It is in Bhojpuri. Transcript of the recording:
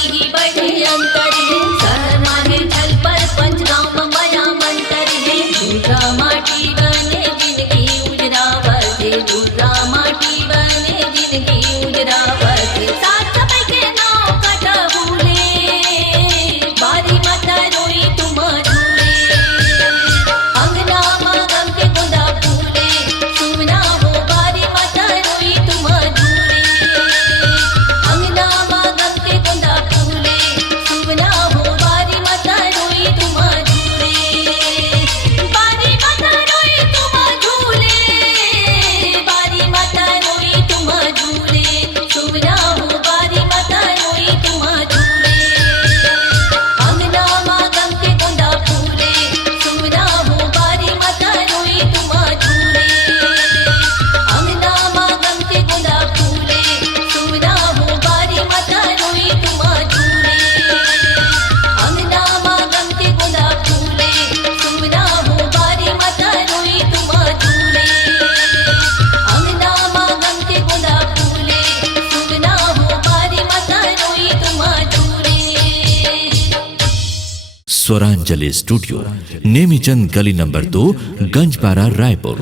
ही बढ़े अंतर है। शहर माहे छल पर पंचगांव मया मंतर है। झूठा माटी बने जिनकी उजरा बसे, झूठा माटी बने जिनकी उजरा बसे। साथ सफाई के नाव कटा भूले, बारी माता रोई तुम झूले। अंगना मांगम के गुंदा फूले, सुमना हो बारी माता रोई तुम झूले। अंगना मांगम के गुंदा फूले, सुमना हो बारी माता रोई तुम झूले। बारी माता रोई तुम झूले, बारी माता रोई तुम झूले। सुमना हो बारी माता रोई तुम झूले। अंगना मांगम के गुंदा फूले, सुमना हो बारी माता रोई तुम झूले। अंगना मांगम के गुंदा फूले, सुमना हो बारी माता रोई तुम झूले। अंगना मांगम के गुंदा फूले, सुमना हो बारी माता रोई तुम झूले। अंगना मांगम के गुंदा फूले, सुमना हो बारी माता रोई तुम झूले। स्वरांजलि स्टूडियो, नेमीचंद गली नंबर 2, गंजपारा, रायपुर।